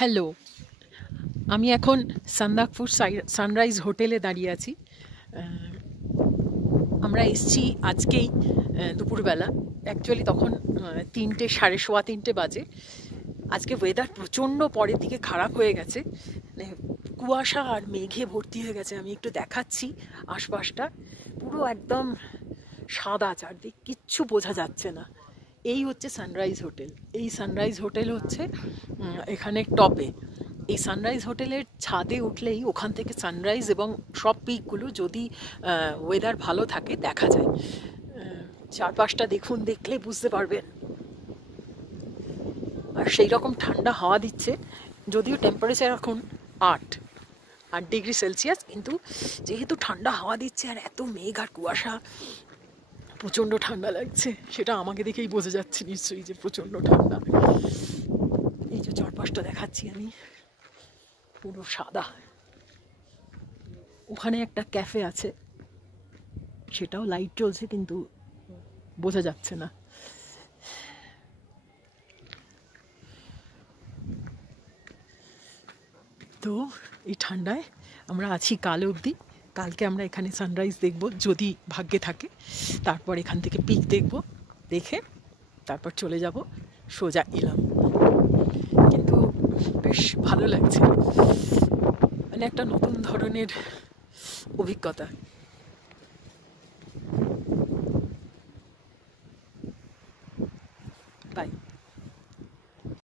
Hello, আমি এখন Sandakphu sunrise হোটেলে দাঁড়িয়ে আছি। আমরা এসছি আজকেই দুপুরবেলা। অ্যাকচুয়ালি তখন 3টে, সাড়ে সোয়া 3টে বাজে। আজকে ওয়েদার প্রচণ্ড পরের দিকে খারাপ হয়ে গেছে, মানে কুয়াশা আর মেঘে ভর্তি হয়ে গেছে। আমি একটু দেখাচ্ছি আশপাশটা, পুরো একদম সাদা চারদিক, কিচ্ছু বোঝা যাচ্ছে না। এই হচ্ছে সানরাইজ হোটেল। এই সানরাইজ হোটেল হচ্ছে এখানে টপে। এই সানরাইজ হোটেলের ছাদে উঠলেই ওখান থেকে সানরাইজ এবং সব পিকগুলো, যদি ওয়েদার ভালো থাকে, দেখা যায়। চারপাশটা দেখুন, দেখলে বুঝতে পারবেন। আর সেই রকম ঠান্ডা হাওয়া দিচ্ছে, যদিও টেম্পারেচার এখন 8 ডিগ্রি সেলসিয়াস, কিন্তু যেহেতু ঠান্ডা হাওয়া দিচ্ছে আর এত মেঘ আর কুয়াশা, প্রচণ্ড ঠান্ডা লাগছে। সেটা আমাকে দেখেই বোঝা যাচ্ছে নিশ্চয়ই যে প্রচণ্ড ঠান্ডা। এই যে চারপাশটা দেখাচ্ছি আমি, পুরো সাদা। ওখানে একটা ক্যাফে আছে, সেটাও লাইট জ্বলছে কিন্তু বোঝা যাচ্ছে না। তো এই ঠান্ডায় আমরা আছি কাল অবধি। কালকে আমরা এখানে সানরাইজ দেখব, যদি ভাগ্যে থাকে। তারপর এখান থেকে পিক দেখব, দেখে তারপর চলে যাব সোজা ইলাম। কিন্তু বেশ ভালো লাগছে, মানে একটা নতুন ধরনের অভিজ্ঞতা।